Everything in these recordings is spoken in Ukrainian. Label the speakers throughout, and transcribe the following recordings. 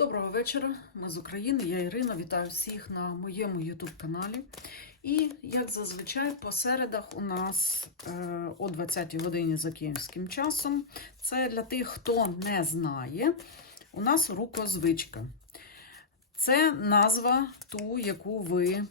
Speaker 1: Доброго вечора, ми з України, я Ірина. Вітаю всіх на моєму YouTube каналі. І, як зазвичай, по середах у нас е, о 20-й годині за київським часом. Це для тих, хто не знає, у нас рукозвичка. Це назва ту, яку ви е,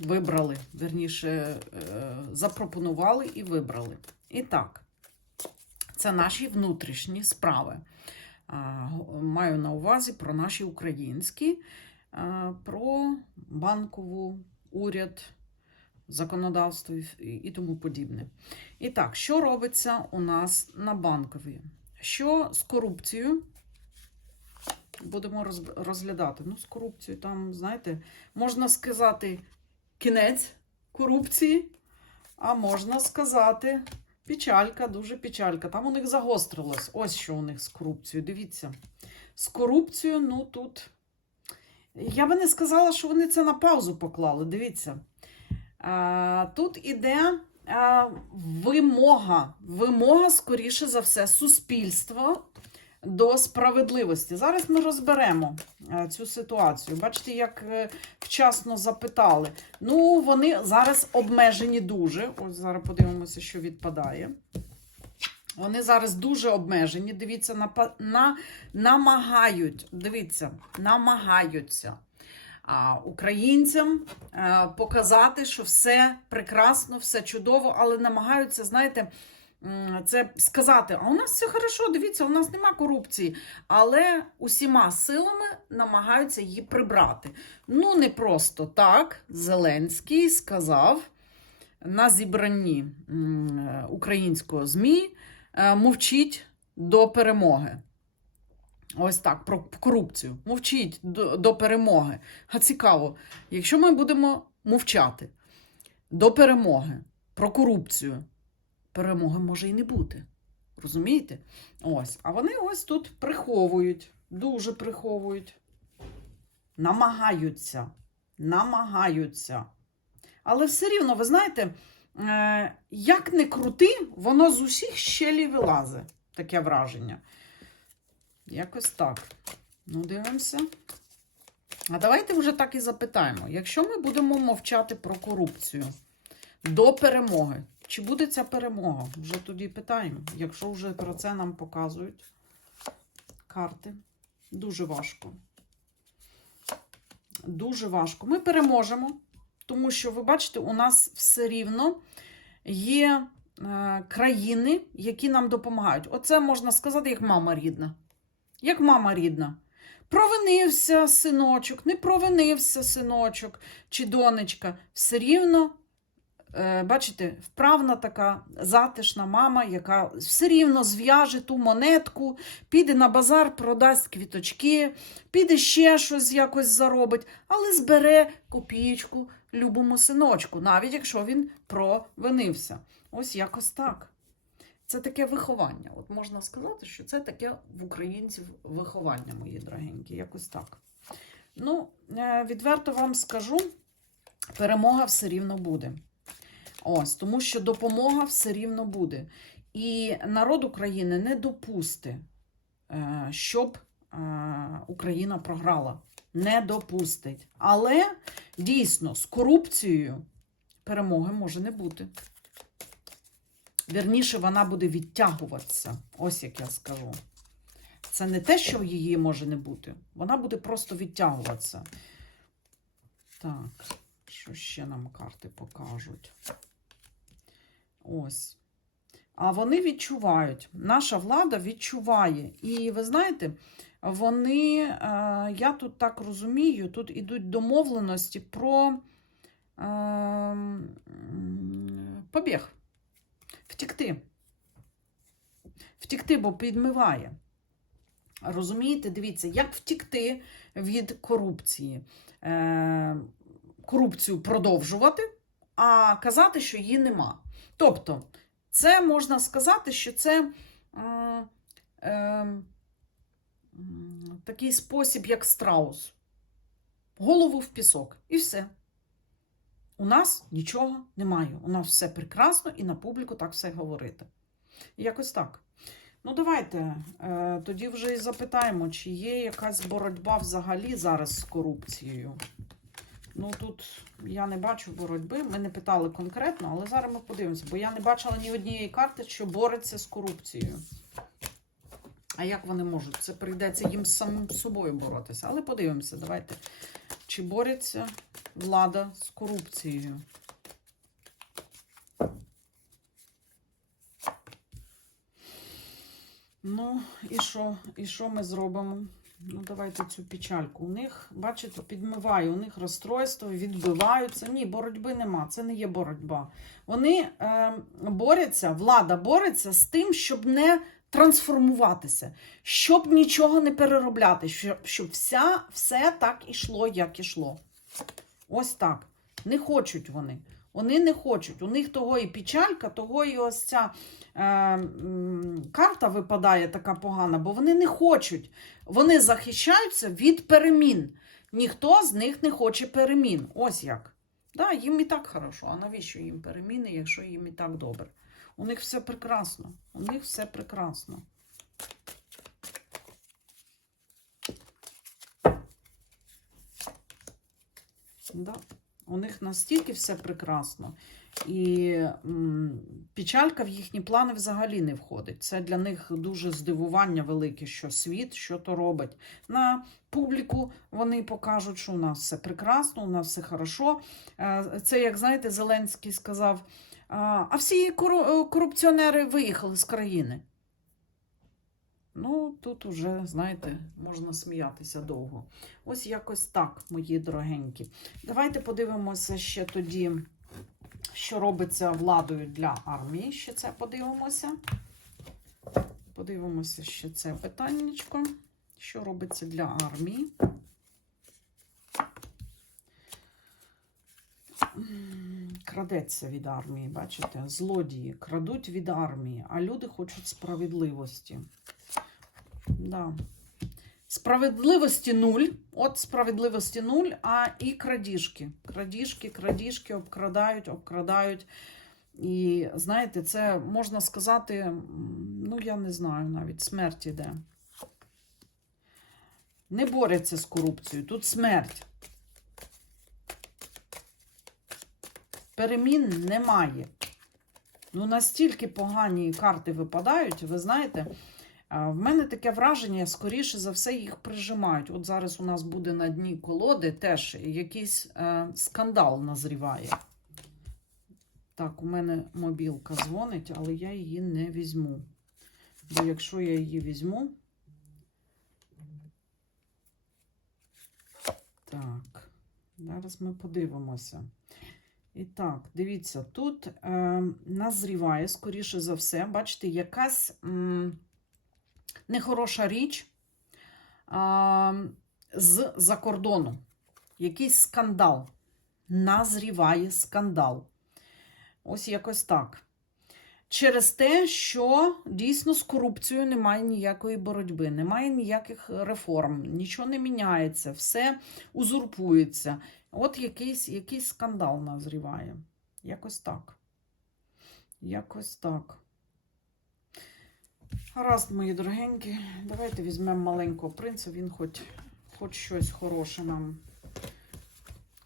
Speaker 1: вибрали, верніше, е, запропонували і вибрали. І так, це наші внутрішні справи. Маю на увазі про наші українські, про банкову, уряд, законодавство і тому подібне. І так, що робиться у нас на банковій? Що з корупцією? Будемо розглядати. Ну, з корупцією, там, знаєте, можна сказати кінець корупції, а можна сказати Печалька, дуже печалька. Там у них загострилось. Ось що у них з корупцією. Дивіться. З корупцією, ну тут. Я би не сказала, що вони це на паузу поклали. Дивіться. А, тут іде а, вимога. Вимога, скоріше за все, суспільства до справедливості. Зараз ми розберемо цю ситуацію. Бачите, як е, вчасно запитали. Ну, вони зараз обмежені дуже. Ось зараз подивимося, що відпадає. Вони зараз дуже обмежені. Дивіться, напа- на, намагають, дивіться, намагаються а, українцям а, показати, що все прекрасно, все чудово, але намагаються, знаєте, це сказати: а у нас все хорошо, дивіться, у нас нема корупції. Але усіма силами намагаються її прибрати. Ну, не просто так. Зеленський сказав на зібранні українського ЗМІ е, мовчіть до перемоги. Ось так, про корупцію. Мовчіть до, до перемоги. А цікаво, якщо ми будемо мовчати до перемоги про корупцію, перемоги може і не бути. Розумієте? Ось. А вони ось тут приховують, дуже приховують. Намагаються. Намагаються. Але все рівно, ви знаєте, е, як не крути, воно з усіх щелі вилазить. Таке враження. Якось так. Ну, дивимося. А давайте вже так і запитаємо: якщо ми будемо мовчати про корупцію до перемоги, чи буде ця перемога? Вже тоді питаємо. Якщо вже про це нам показують карти. Дуже важко. Дуже важко. Ми переможемо, тому що, ви бачите, у нас все рівно є е, країни, які нам допомагають. Оце можна сказати, як мама рідна. Як мама рідна. Провинився синочок, не провинився синочок чи донечка. Все рівно, бачите, вправна така затишна мама, яка все рівно зв'яже ту монетку, піде на базар, продасть квіточки, піде ще щось якось заробить, але збере копієчку любому синочку, навіть якщо він провинився. Ось якось так. Це таке виховання. От можна сказати, що це таке в українців виховання, мої дорогенькі, якось так. Ну, е, відверто вам скажу, перемога все рівно буде. Ось, тому що допомога все рівно буде. І народ України не допусти, е, щоб е, Україна програла. Не допустить. Але дійсно з корупцією перемоги може не бути. Вірніше, вона буде відтягуватися. Ось як я скажу. Це не те, що її може не бути. Вона буде просто відтягуватися. Так, що ще нам карти покажуть? Ось. А вони відчувають, наша влада відчуває. І ви знаєте, вони, е, я тут так розумію, тут ідуть домовленості про е, побіг. Втікти. Втікти, бо підмиває. Розумієте, дивіться, як втікти від корупції. Е, корупцію продовжувати, а казати, що її нема. Тобто, це можна сказати, що це е, е, такий спосіб, як страус. Голову в пісок. І все. У нас нічого немає. У нас все прекрасно і на публіку так все говорити. Якось так. Ну, давайте е, тоді вже і запитаємо, чи є якась боротьба взагалі зараз з корупцією. Ну тут я не бачу боротьби. Ми не питали конкретно, але зараз ми подивимося, бо я не бачила ні однієї карти, що бореться з корупцією. А як вони можуть? Це прийдеться їм самим собою боротися. Але подивимося, давайте. Чи бореться влада з корупцією? Ну, і що? І що ми зробимо? Ну, давайте цю печальку. У них, бачите, підмиває, у них розстройство, відбиваються. Ні, боротьби нема, це не є боротьба. Вони е, борються, влада бореться з тим, щоб не трансформуватися, щоб нічого не переробляти, щоб, щоб вся, все так ішло, як ішло. Ось так. Не хочуть вони. Вони не хочуть. У них того і печалька, того і ось ця е, карта випадає така погана, бо вони не хочуть. Вони захищаються від перемін. Ніхто з них не хоче перемін. Ось як. Да, їм і так хорошо. А навіщо їм переміни, якщо їм і так добре? У них все прекрасно. У них все прекрасно. Да. У них настільки все прекрасно. І печалька в їхні плани взагалі не входить. Це для них дуже здивування велике, що світ, що то робить. На публіку вони покажуть, що у нас все прекрасно, у нас все хорошо. Е, Це, як знаєте, Зеленський сказав: а всі кору- корупціонери виїхали з країни. Ну, тут уже, знаєте, можна сміятися довго. Ось якось так, мої дорогенькі. Давайте подивимося ще тоді, що робиться владою для армії. Ще це подивимося. Подивимося ще це питаннячко. Що робиться для армії? Крадеться від армії, бачите? Злодії крадуть від армії, а люди хочуть справедливості. Да. Справедливості нуль. От справедливості нуль, а і крадіжки. Крадіжки, крадіжки обкрадають, обкрадають. І знаєте, це можна сказати, ну я не знаю навіть, смерть іде. Не борються з корупцією, тут смерть. Перемін немає. Ну, настільки погані карти випадають, ви знаєте, в мене таке враження, скоріше за все, їх прижимають. От зараз у нас буде на дні колоди теж якийсь е, скандал назріває. Так, у мене мобілка дзвонить, але я її не візьму. Бо якщо я її візьму. Так, зараз ми подивимося. І так, дивіться, тут е, назріває, скоріше за все, бачите, якась нехороша річ а, з-за кордону. Якийсь скандал. Назріває скандал. Ось якось так. Через те, що дійсно з корупцією немає ніякої боротьби, немає ніяких реформ, нічого не міняється, все узурпується. От якийсь, якийсь скандал назріває. Якось так. Якось так. Гаразд, мої дорогенькі, давайте візьмемо маленького принца, він хоч, хоч щось хороше нам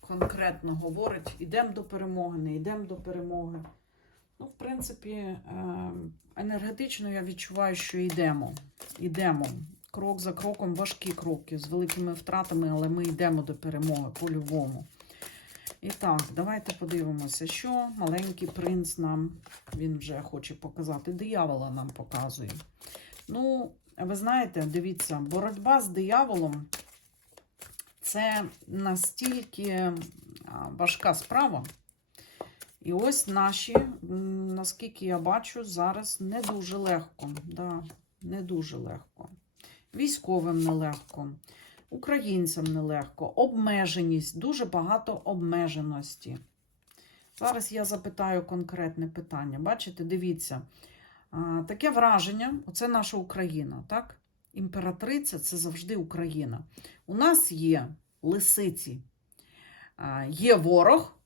Speaker 1: конкретно говорить. Ідемо до перемоги, не йдемо до перемоги. Ну, в принципі, е, енергетично я відчуваю, що йдемо. Йдемо. Крок за кроком, важкі кроки з великими втратами, але ми йдемо до перемоги по-любому. І так, давайте подивимося, що маленький принц нам, він вже хоче показати, диявола нам показує. Ну, ви знаєте, дивіться, боротьба з дияволом це настільки важка справа. І ось наші, наскільки я бачу, зараз не дуже легко. Да, не дуже легко. Військовим нелегко, українцям нелегко, обмеженість, дуже багато обмеженості. Зараз я запитаю конкретне питання. Бачите, дивіться, таке враження, оце наша Україна, так? Імператриця це завжди Україна. У нас є лисиці, є ворог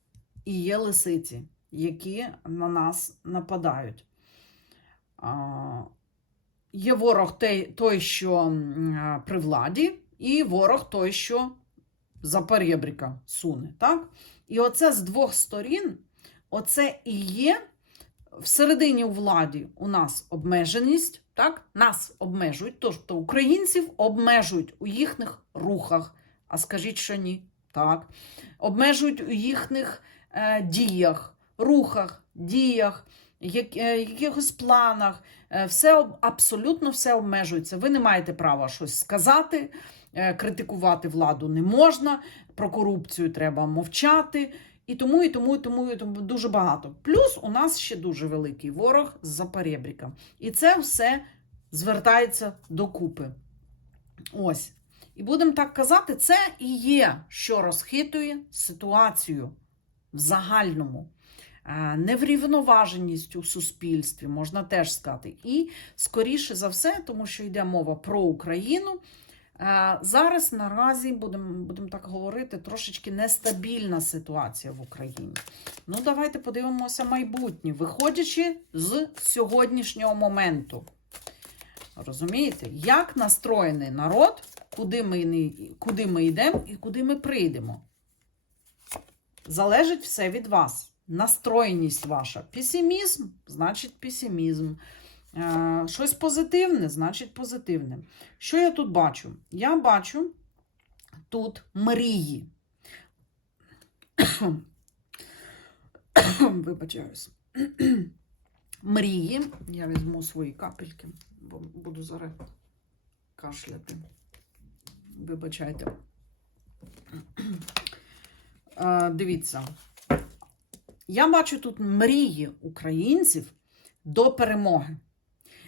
Speaker 1: і є лисиці, які на нас нападають. Є ворог той, що при владі, і ворог той, що за перебріка суне. Так? І оце з двох сторін, оце і є всередині у владі у нас обмеженість, так? Нас обмежують, тобто українців обмежують у їхніх рухах. А скажіть, що ні? Так. Обмежують у їхніх е, діях, рухах, діях, як, е, якихось планах. Е, все абсолютно все обмежується. Ви не маєте права щось сказати, критикувати владу не можна, про корупцію треба мовчати. І тому, і тому, і тому, і тому дуже багато. Плюс у нас ще дуже великий ворог з-за перебріка. І це все звертається докупи. Ось. І будемо так казати, це і є, що розхитує ситуацію в загальному. Е, Неврівноваженість у суспільстві, можна теж сказати. І скоріше за все, тому що йде мова про Україну. Е, Зараз наразі будемо будем так говорити, трошечки нестабільна ситуація в Україні. Ну, давайте подивимося майбутнє, виходячи з сьогоднішнього моменту. Розумієте, як настроєний народ, куди ми, куди ми йдемо і куди ми прийдемо. Залежить все від вас. Настроєність ваша. Песимізм, значить песимізм. Е, щось позитивне, значить позитивне. Що я тут бачу? Я бачу тут мрії. Вибачаюсь. Мрії. Я візьму свої капельки, бо буду зараз кашляти. Вибачайте. Е, Дивіться. Я бачу тут мрії українців до перемоги,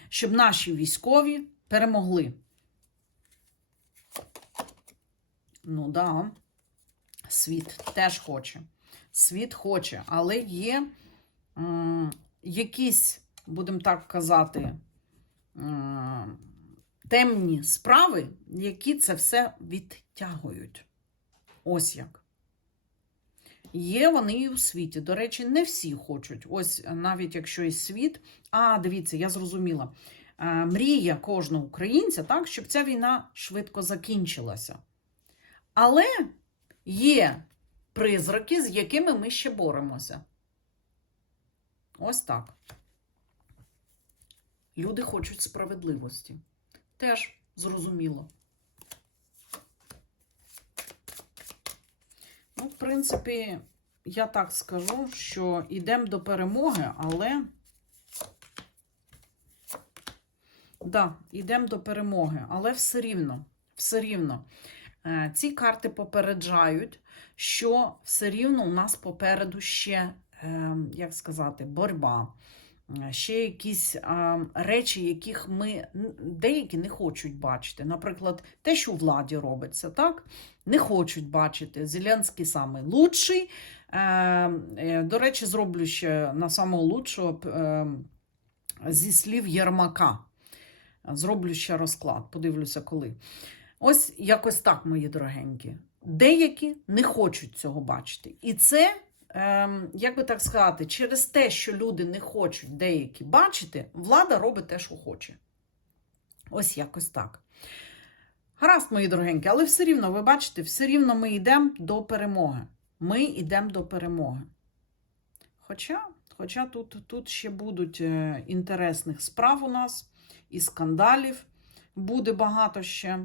Speaker 1: щоб наші військові перемогли. Ну да, світ теж хоче. Світ хоче, але є м, якісь, будемо так казати, м, темні справи, які це все відтягують. Ось як. Є вони і у світі. До речі, не всі хочуть. Ось навіть якщо і світ. А, дивіться, я зрозуміла. Е, Мрія кожного українця, так, щоб ця війна швидко закінчилася. Але є призраки, з якими ми ще боремося. Ось так. Люди хочуть справедливості. Теж зрозуміло. В принципі, я так скажу, що йдемо до перемоги, але. Да, йдемо до перемоги, але все рівно, все рівно. Е, Ці карти попереджають, що все рівно у нас попереду ще, е, як сказати, боротьба. Е, Ще якісь е, речі, яких ми деякі не хочуть бачити. Наприклад, те, що у владі робиться, так? Не хочуть бачити. Зеленський самий лучший. Е, е, до речі, зроблю ще на самого лучшого е, зі слів Єрмака. Зроблю ще розклад, подивлюся, коли. Ось якось так, мої дорогенькі. Деякі не хочуть цього бачити. І це, ем, як би так сказати, через те, що люди не хочуть деякі бачити, влада робить те, що хоче. Ось якось так. Гаразд, мої дорогенькі, але все рівно, ви бачите, все рівно ми йдемо до перемоги. Ми йдемо до перемоги. Хоча, хоча тут, тут ще будуть е, інтересних справ у нас і скандалів буде багато ще.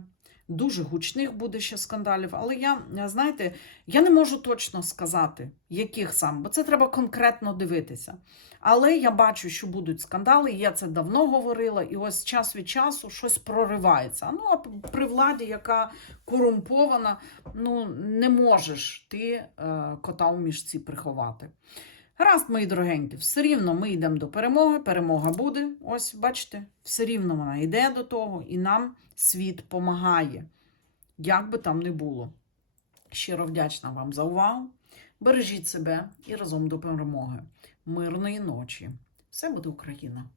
Speaker 1: Дуже гучних буде ще скандалів, але я, е, знаєте, я не можу точно сказати, яких сам, бо це треба конкретно дивитися. Але я бачу, що будуть скандали, я це давно говорила, і ось час від часу щось проривається. Ну, а при владі, яка корумпована, ну не можеш ти е, кота у мішці приховати. Гаразд, мої дорогенькі, все рівно ми йдемо до перемоги, перемога буде. Ось, бачите, все рівно вона йде до того, і нам світ помагає. Як би там не було. Щиро вдячна вам за увагу. Бережіть себе і разом до перемоги. Мирної ночі. Все буде Україна!